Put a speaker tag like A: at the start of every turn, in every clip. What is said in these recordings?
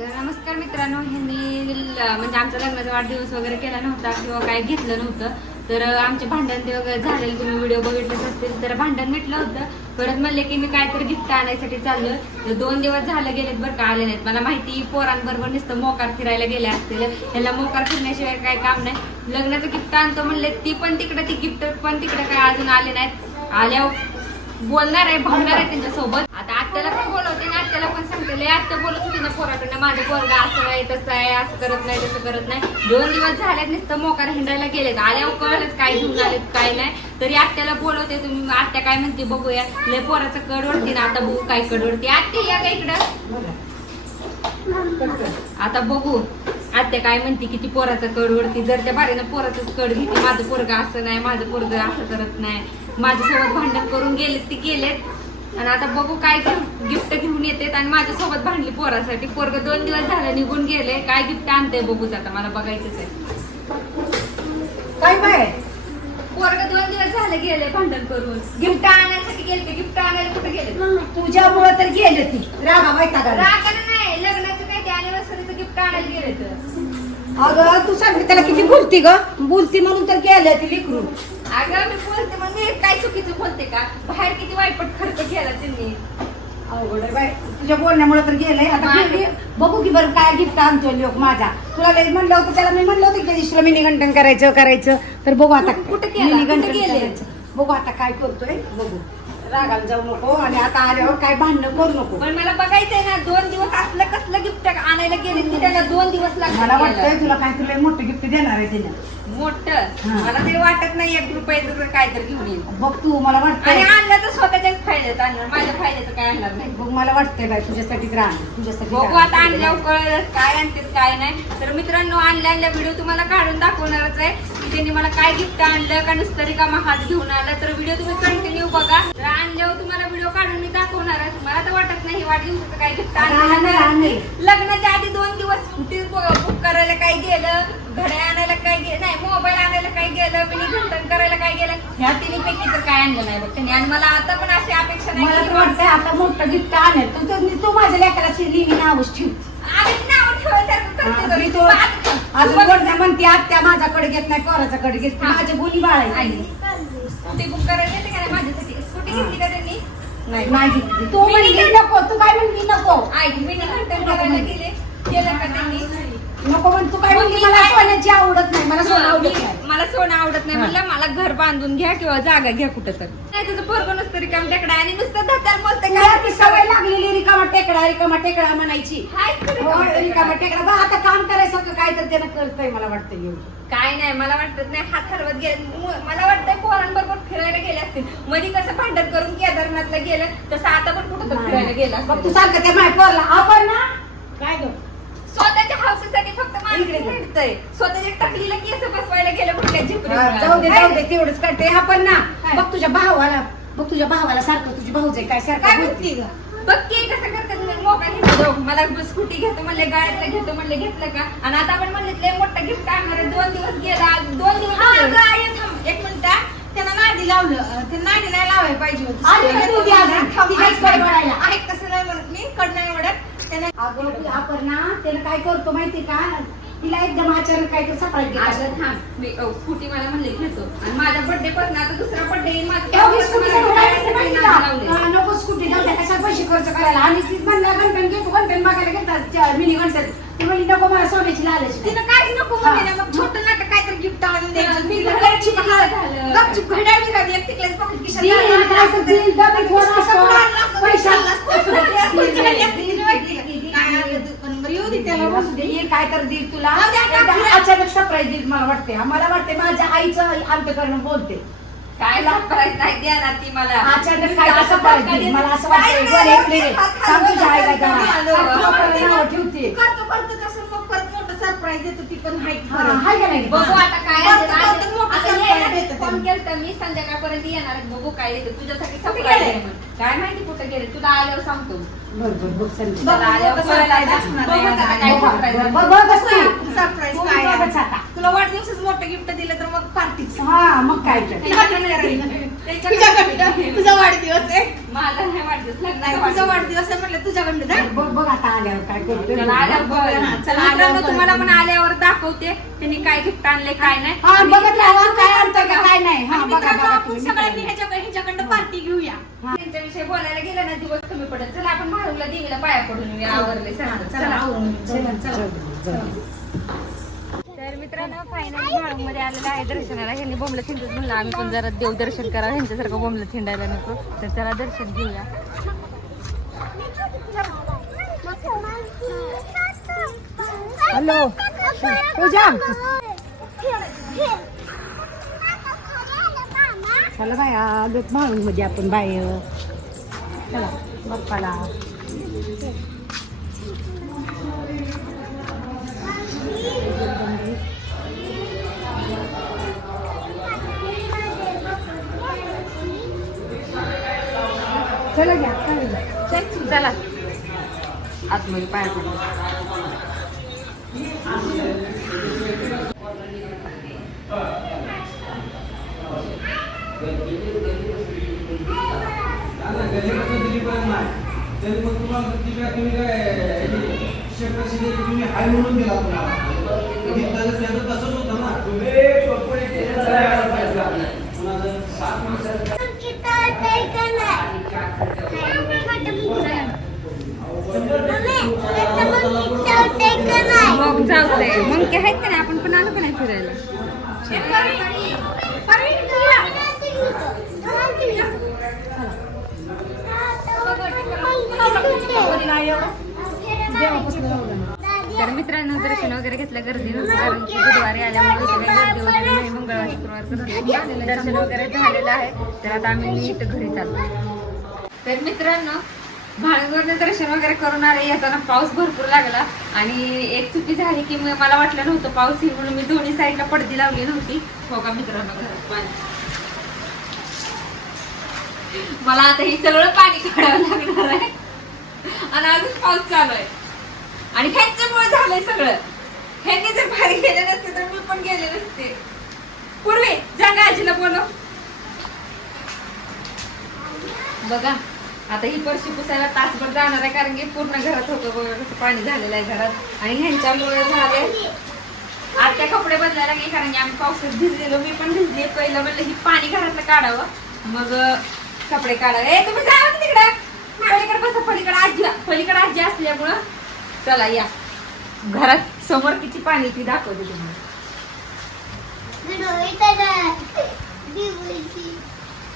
A: तर नमस्कार मित्रांनो ह्यांनी म्हणजे आमचा लग्नाचा वाढदिवस वगैरे केला नव्हता किंवा काय घेतलं नव्हतं. तर आमचे भांडण ते वगैरे झालेले तुम्ही व्हिडिओ बघितलेच असतील तर भांडण मिटलं होतं. परत म्हणले की मी काहीतरी गिफ्ट आणायसाठी चाललं तर दोन दिवस झालं गेलेत बरं का आले नाहीत. मला माहिती पोरांबरोबर नुसतं मोकार फिरायला गेले असतील. ह्याला मोकार फिरण्याशिवाय काय काम नाही. लग्नाचं गिफ्ट आणतो म्हणले ती पण तिकडं ती गिफ्ट पण तिकडं काय अजून आले नाहीत. आल्यावर बोलणार आहे भांडणार आहे त्यांच्यासोबत. आता आत्याला पण बोलव आणि आत्याला पण सांगते लय आत्ता बोलत होती ना पोराकडनं माझं पोरगा असं नाही तसं आहे असं करत नाही तसं करत नाही. दोन दिवस झालेत नुसतं मोकार हिंडायला गेलेत. आल्यावर कळलंच काय घेऊन आलेत काय नाही. तरी आत्याला बोलवते तुम्ही आत्या काय म्हणते बघूया. लय पोराचं कड वळती ना आता बघू काय कड वळती आत्या या का इकडं. आता बघू आत्या काय म्हणते किती पोराचं कड वरती जर त्या बारीनं पोराचंच कड घेते माझं पोरग असं नाही माझं पोरग असं करत नाही. माझ्यासोबत भांडण करून गेलेत ते गेलेत. आणि आता बघू काय गिफ्ट घेऊन येतात आणि माझ्यासोबत भांडली पोरासाठी. पोरग दोन दिवस झालं निघून गेले. काय गिफ्ट आणते बघूच आता. मला बघायचंच आहे.
B: काय बाय?
A: पोरग दोन दिवस झाले गेले भांडण करून. गिफ्ट आणायसाठी गेले गिफ्ट आणायला कुठे गेले?
B: तुझ्यामुळे तर गेले ती. रागा माहिता का
A: रागानं नाही. लग्नाचं काय ते अनिव्हर्सरीचं गिफ्ट आणायला गेले तर.
B: अगं तू सांगते त्याला किती बोलती ग. बोलती म्हणून तर गेलं ती लिकरू.
A: अगं मी बोलते मग. मी काय चुकीचं बोलते का? बाहेर किती वाईपट खर्च केला त्यांनी.
B: अवघड आहे तुझ्या बोलण्यामुळे तर गेलंय. आता
A: माझं-.
B: बघू की बरं काय गिफ्ट आणतो लोक माझा. तुला लय म्हणलं होतं त्याला मी म्हणलं होतं की दिवशी तुला मिनी गंटन करायचं करायचं. तर बघू आता
A: कुठं- कुठं केलं? कुठं केलंय?
B: करायचं. बघू आता काय करतोय. बघू. रागाला जाऊ नको आणि आता आल्यावर काय भांडणं करू नको.
A: पण मला बघायचंय ना दोन दिवस असलं कसलं गिफ्ट आणायला गेले की त्याला दोन दिवस
B: मला वाटतंय. तुला काय तुला मोठं गिफ्ट देणार आहे तिने
A: मोठं. मला तरी वाटत नाही एक रुपयाचं तर काय तर घेऊन येईल.
B: बघ तू मला
A: आणि
B: वाटतंय
A: आणलं तर स्वतःच्याच फायद्यात आणणार माझ्या फायद्याचं काय आणणार नाही.
B: बघ मला वाटतंय बाय तुझ्यासाठी तर आण तुझ्यासाठी
A: बघू आता
B: आण.
A: आणल्यावर कळलं काय आणते काय नाही. तर मित्रांनो आणल्या आणल्या व्हिडिओ तुम्हाला काढून दाखवणारच आहे की त्यांनी मला काय गिफ्ट आणलं का नुसतं रिकामा हात घेऊन आला तर व्हिडिओ तुम्ही कंटिन्यू बघा. तर आणल्यावर तुम्हाला व्हिडिओ काढून मी दाखवणार आहे. मला तर वाटत नाही वाढदिवसाचं काय गिफ्ट
B: आणलं,
A: आणलं
B: आणलं.
A: लग्नाच्या आधी दोन दिवस स्कूटी बुक करायला काय गेलं. घड्या आणायला काय गेलं नाही मोबाईल आणायला काय गेलं मिनी घंटन करायला काय गेलं? ह्या तिन्ही पैकी तर काय आणलं नाही बघ त्यांनी. आणि मला आता पण अशी अपेक्षा नाही
B: मला
A: की
B: तर वाटतंय आता मोठं गिफ्ट आणेल तू तू तू माझ्या लेकराला नेहमी नावच ठेव.
A: आधी नाव ठेवायसारखं करते
B: हा,
A: तरी
B: मी
A: तू.
B: तो अजून
A: तू
B: कोणत्या म्हणते आत्या माझ्याकडे घेत नाही पोराच्याकडे घेत
A: हा.
B: माझे बोली बाळ आहे
A: आई, स्कूटी बुक करायला येते का नाही माझ्यासाठी? स्कूटी घेतली का त्यांनी?
B: नाही घेतली. तू म्हणली नको तू काय म्हणली नको.
A: आई मी घंटन करायला गेले. केलं का त्यांनी?
B: नको म्हण तू काय
A: मग
B: म्हणली
A: मी
B: मला
A: काय-
B: सोन्याची आवडत नाही मला सोनं आवडत नाही.
A: मला सोनं आवडत नाही. म्हणलं मला घर बांधून घ्या किंवा जागा घ्या कुठं तर. नाही तुझं पोरग नुसतं रिकाम टेकडा आणि नुसतं धत्यार बोलते
B: तुला ती सवय लागलेली रिकामा टेकडा रिकामा टेकडा म्हणायची.
A: हाय
B: हो,
A: रिकामा
B: रिकामा
A: टेकडा?
B: बघ आता काम करायचं काय तर त्यानं करतंय मला वाटतं एवढं.
A: काय नाही मला वाटत नाही हात हलवत गेले. मु- मला वाटतंय पोरांबरोबर फिरायला गेले असतील. मध्ये कसं भांडण करून केदारनाथला गेलं तसं आता पण कुठं तर फिरायला गेलं
B: बघ तू. सारखं त्या माय पोरला आपण ना? काय गं?
A: स्वतःच्या हौसेसाठी फक्त माणूस
B: इकडे.
A: भेटतंय स्वतःच्या टकलीला केस बसवायला गेलं कुठल्या
B: हा,
A: झिपरी
B: जाऊ दे जाऊ दे तेवढंच करते आपण ना
A: काय?
B: बघ तुझ्या भावाला बघ तुझ्या भावाला सारखं तुझी भाऊज आहे काय सारखं बोलती
A: म्हणते बघ की कसं करतात मी मोबाईल घेतो मला स्कूटी घेतो म्हणले गाडीला घेतो म्हणले घेतलं का आणि आता आपण म्हणले लय मोठं गिफ्ट आणणार आहे. दोन दिवस गेला आज दोन दिवस
C: हा,
A: झाले.
C: अगं, आई, थांब. एक मिनिट हा. त्यांना नाडी लावलं अं, ते नाडी नाही लावायला पाहिजे होती.
B: आली का तू बी अजून?
C: थांब,
B: तिच्याच
C: ऐक,
B: कडे वळायला.
C: ऐक, तसं नाही म्हणत मी कड नाही म्हणत
B: अगं त्यानं काय करतो माहिती का? तिला एकदम अचानक काय तर सकाळी
A: अगं थांब मी अहो, स्कूटी मला म्हणले घेतो. आणि माझ्या बर्थडे पासून आता दुसरा बर्थडे येईल माझा
B: स्कूटी माहिती का? हा, नको स्कूटी जाऊ द्या पैसे खर्च करायला? आणि ती म्हणलं घंटन घेतो घंटन बघायला घेतात मिनी घंटन. ती म्हणली नको मला सोन्याची लालच
C: तिनं काहीच नको ना मग छोटं नाटक काहीतरी गिफ्ट आणून द्यायचं.
A: मी
C: तिला
A: घड्याळ
C: गपचूप
A: किती झालं?
C: गपचूप घड्याळ बिघाड एक तिकडेच पकडून खिशात
B: ती
C: घालून
B: काय असं ती डबे थोडं असतं,
C: काय
B: तर देईल तुला.
C: द्या.
B: अचानक सरप्राईज देईल मला वाटते. मला वाटते माझ्या आईचं अंतकरण बोलते.
A: काय सरप्राईज नाही देणार ती मला.
B: अचानक काय सरप्राईज देईल. मला असं रे. सांग तुझ्या आईला ठेवते
C: करतो करतो तसं मग परत मोठं सरप्राईज देतो ती पण हाय
B: हाय का नाही
A: बघू आता काय
C: बघ,
A: आहे.
C: बघ,
A: आज-
C: बघ, मोठं
A: आता
C: surprise
A: यायला
C: देतं
A: फोन
C: त्यांनी.
A: केलं तर मी संध्याकाळपर्यंत येणार आहे. बघू काय येतं तुझ्यासाठी
C: कुठे
A: सरप्राईज
C: गेले?
A: आहे म्हणून. काय माहिती कुठे गेले तुला आल्यावर सांगतो
B: बरं बरं बघ संजय.
A: चला, आल्यावर
C: मोठं
A: कळलं
C: surprise
A: आता.
C: असणार
A: बघू
C: आहे.
A: आता काय
B: बघ,
A: surprise आहे.
B: बघ, बघच की.
C: सरप्राईज
B: तू
C: काय
B: बघच
C: आहे?
B: आता.
C: तुला वाढदिवसाच मोठं गिफ्ट दिलं तर मग पार्टीच
B: हा मग काय तर
C: तुझा वाढदिवस आहे
A: माझा नाही
C: नाही
A: लग्न
C: तुझा वाढदिवस आहे म्हटलं तुझ्याकडं जा.
B: बघ बघ आता आल्यावर काय करतो
A: चला आल्यावर बघूया.
C: हा, चला
A: मित्रांनो
C: आल्यावर
A: तुम्हाला पण. आल्यावर दाखवते. त्यांनी काय गिफ्ट आणले काय नाही.
B: हा बघत राहा काय आणतं का काय नाही. हा
C: आणि
B: बघा
C: मित्रांनो,
B: बघा
C: आपण
B: तुम्ही
C: सगळ्यांनी ह्याच्याकडे ह्याच्याकडनं पार्टी घेऊया.
A: त्यांच्याविषयी बोलायला गेलं ना दिवस कमी पडत. चला आपण देवीला पाया पडून येऊया आवरले.
C: चला
A: चला.
C: आवरून चला चला
B: चला.
A: तर मित्रांनो फायनली म्हाळूंमध्ये आलेलं आहे दर्शनाला. ह्यांनी बोंबलं थिंडच म्हणलं आम्ही पण जरा देव दर्शन करावं. ह्यांच्यासारखं बोंबलं थिंडायला नको. तर चला दर्शन घेऊया.
B: हॅलो पूजा चला बाय आलोत म्हणून मध्ये आपण बाय चला बाप्पाला चला घ्या चला घ्या.
A: आतमध्ये पाय पडू
D: तरी मग तुम्हाला तिकडे तुम्ही
A: मग जाऊ दे मग काय आहेत का नाही? आपण पण आलो का नाही फिरायला? तर मित्रांनो दर्शन वगैरे घेतलं गर्दी नव्हती कारण की बुधवारी आल्यामुळे इथे काही गर्दी वगैरे नाही मंगळवार शुक्रवार करते दर्शन वगैरे झालेलं आहे. तर आता आम्ही इथं घरी चाललो. तर मित्रांनो भानगडने दर्शन वगैरे करून आले येताना पाऊस भरपूर लागला. आणि एक चुकी झाली की मला वाटलं नव्हतं पाऊस येईल म्हणून मी दोन्ही साईडला पडदी लावली नव्हती. हो का मित्रांनो? घरात पाणी मला आता हे सगळं पाणी काढावं लागणार आहे. आणि अजून पाऊस चालू आहे. आणि ह्यांच्यामुळे झालंय सगळं. ह्यांनी जर बाहेर गेले नसते तर मी पण गेले नसते. पूर्वी जागा आजीला बोलव. बघा आता ही परशी पुसायला तासभर जाणार आहे कारण की पूर्ण घरात होतं बघा कसं पाणी झालेलं आहे घरात. आणि ह्यांच्यामुळे झाले. आता कपडे बदलायला लागले कारण की आम्ही पावसात भिजलेलो. मी पण भिजले. पहिलं म्हणलं ही पाणी घरातलं काढावं. मग कपडे काढावं. ए तुम्ही जावा ना तिकडं. पलीकडे बसा पलीकडे आजी पलीकडे आजी असल्यामुळं. चला या. घरात समोर किती पाणी ती दाखवते तुम्हाला.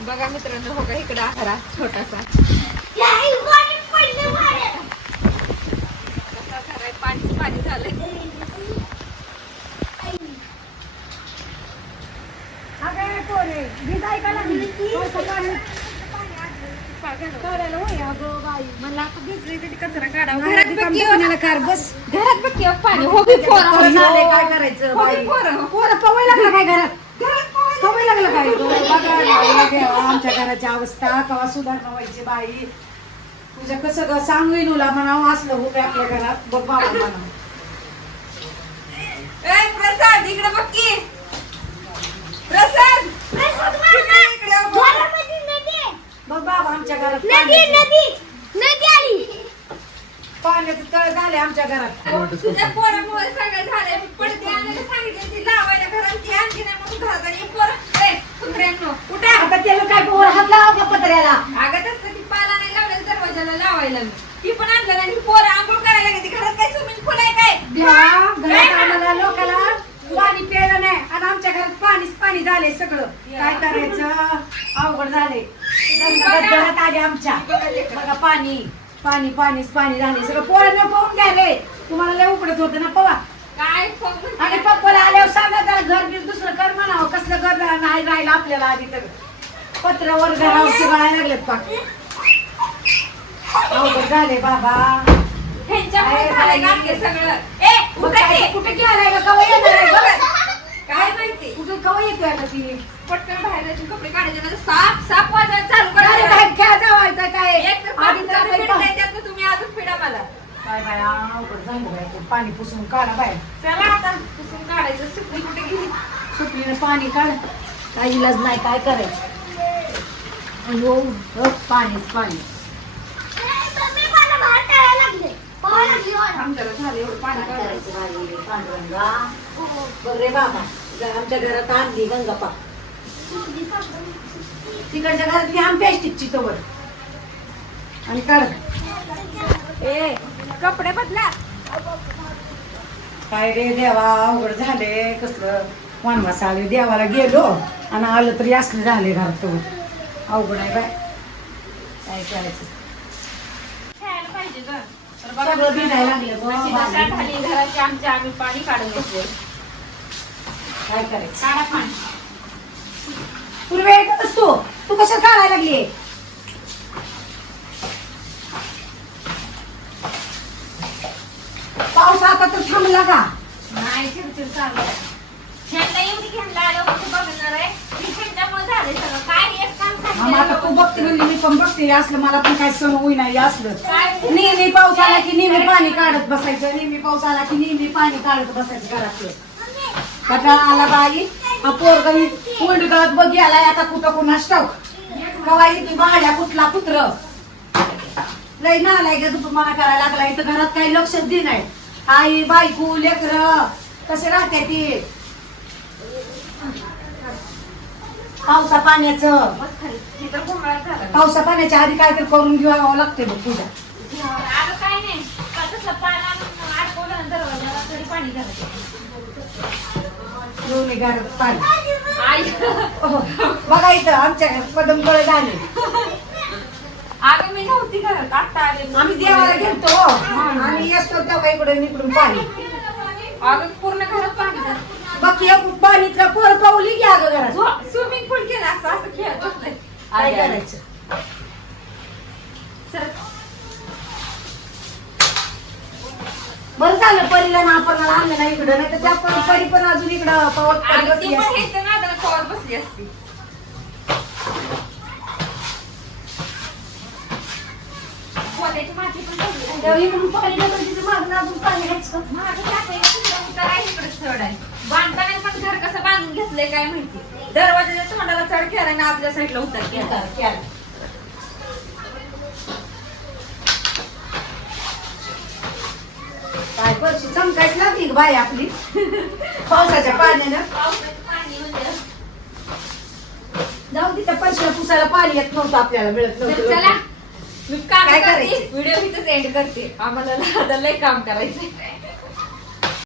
A: बघा मित्रांनो हो का इकडं आखरा छोटासा. पाणी पाणी झालंय. कचरा काढावा. घरात
B: कार बस.
A: घरात बघ पाणी. हो बी
B: काय करायचं
A: हो
B: काय घरात? पवाय लागलं काय बघा लागलं देवा, आमच्या घराची अवस्था कवा सुधारणा व्हायची बाई. तुझ्या कसं ग सांगू नुला म्हणावं असलं होते आपल्या घरात बघ बाबा म्हणावं
A: ए, प्रसाद इकडे बघ की. प्रसाद. इकडे बघ.
B: बघ बाबा आमच्या घरात पाण्याचं तळ झाले आमच्या घरात.
A: तुझ्या पोरामुळे सगळं झालंय मी पडते आणायला सांगितलं ती लावायला घरात ती आणली नाही म्हणून घरात आणि पोरं ए कुत्र्यांनो उठा
B: आता त्याला काय पोर हात लावा का पत्र्याला
A: अगं तसं ती पाला नाही लावलेलं दरवाजाला लावायला मी. ती पण आणलं नाही पोरं आंघोळ करायला गेली घरात काय स्विमिंग पूल आहे काय
B: देवा, घरात आम्हाला लोकाला पाणी प्यायला नाही आणि आमच्या घरात पाणीच पाणी झाले सगळं काय करायचं अवघड झाले घरात आले आमच्या बघा पाणी पाणी पाणीच पाणी झाले सगळं पोरांना पाहून घ्या रे. तुम्हाला लय उकडत होतं ना पवा.
A: काय
B: आणि पप्पाला आल्यावर सांगा जरा घर बीर दुसरं कर म्हणावं. कसलं घर नाही राहिलं आपल्याला आधी तर. पत्रावर घरावरची गळायला लागलेत पाक अवघड झाले बाबा.
A: ह्यांच्यामुळे झालंय का हे सगळं. ए.
B: कुठे गेलाय? का कवा येणार आहे बघ.
A: काय माहिती?
B: कुठे कवा येतोय आता ती?
A: पटकन बाहेर जायचे कपडे काढायचे नाही तर साप साप वाजवायला चालू
B: अरे
A: करायचं
B: खेळ जावायचा काय?
A: एक तर
B: आधी
A: पाणी
B: तर
A: तुम्ही अजून पिढा मला.
B: काय बाय अवघड झालं बाई ते पाणी पुसून काढा बाहेर.
A: चला आता पुसून काढायचं सुकली कुठे गेली?
B: सुटलीनं पाणी काढ. काही इलाज नाही काय करायचं? अयो अ, पाणीच पाणी.
A: आमच्याला झालं एवढं पाणी काढायचं.
B: पांडुरंगा बरं रे बाबा आमच्या घरात आणली गंगापा तिकडच्या घरात ती आम प्लॅस्टिकची तवर. आणि काढ.
A: ए कपडे बदला.
B: काय रे देवा अवघड झाले कसलं वनवास आले देवाला गेलो आणि आलं तरी असलं झाले घरात अवघड आहे बाय. काय करायचं?
A: पाहिजे आमच्या आम्ही पाणी काढून घेतले.
B: काय करायचं?
A: काढा पाणी.
B: पूर्वी ऐकतच तू. तू कसं काढायला लागली? पाऊस आता तर थांबला का?
A: नाही चिडचिड चालू आहे. ह्यांना एवढी घ्यायला आलं कुठे बघणार आहे? ही ह्यांच्यामुळे झालंय सगळं. काय एक काम
B: आम्हा आता तू बघते
A: सांगितलं
B: मी पण बघते. हे असलं मला पण काय सण होईना हे असलं.
A: काय?
B: नेहमी पाऊस आला की नेहमी पाणी काढत बसायचं. नेहमी पाऊस आला की नेहमी पाणी काढत बसायचं घरातलं. कटाळा आला बाई. हा पोरगा गळत बघ गेलाय आता कुठं कुणा स्टॉक कवा ती भाड्या कुठला पुत्र लय नालाय ग तुम्हाला करायला लागला इथं घरात काही लक्षच दे नाही. आई बायको लेकर कसे राहते ती? पावसा पाण्याचं. पावसा पाण्याच्या आधी काहीतरी करून घ्यावं लागते बघ
A: पूजा. काय नाही.
B: दोन्ही घरात पाणी हो. बघा इथं आमच्या घरात पदमकळ झाले
A: अगं मी नव्हती घरात आता आले
B: आम्ही देवाला गेलतो आणि येतो तेव्हा इकडून इकडून पाणी
A: अगं पूर्ण घरात पाणी झालं.
B: एक पाणीतलं पोर पावली की अगं घरात
A: स्विमिंग पूल केलं असं असं खेळत बसलंय.
B: काय. करायचं बरं झालं परीला ना आपण आणलं ना इकडं नाही तर त्या परी परी पण अजून इकडं पावत बसली
A: ती पण
B: असती.
A: इथं नादाला कॉल बसली असती पोत्याची माती पण.
B: तेव्हा इकडून पाणी अजून पाणी घ्यायचं
A: माझं टाकायला सुद्धा उतार आहे इकडे चढ आहे बांधताना पण घर कसं बांधून घेतलंय काय माहिती दरवाजाच्या तोंडाला चढ केला आणि आतल्या साईडला उतार केला
B: उतार केला. काय वर्षी चमकायच लागली बाई आपली? पावसाच्या पाण्यानं. जाऊ तिथं पैशाला पुसायला पाणी येत नव्हतं आपल्याला मिळत
A: चला
B: नव्हतं.
A: मी काम
B: काय
A: करते.
B: करायचं?
A: व्हिडिओ इथंच एंड करते. आम्हाला आता लय काम करायचंय.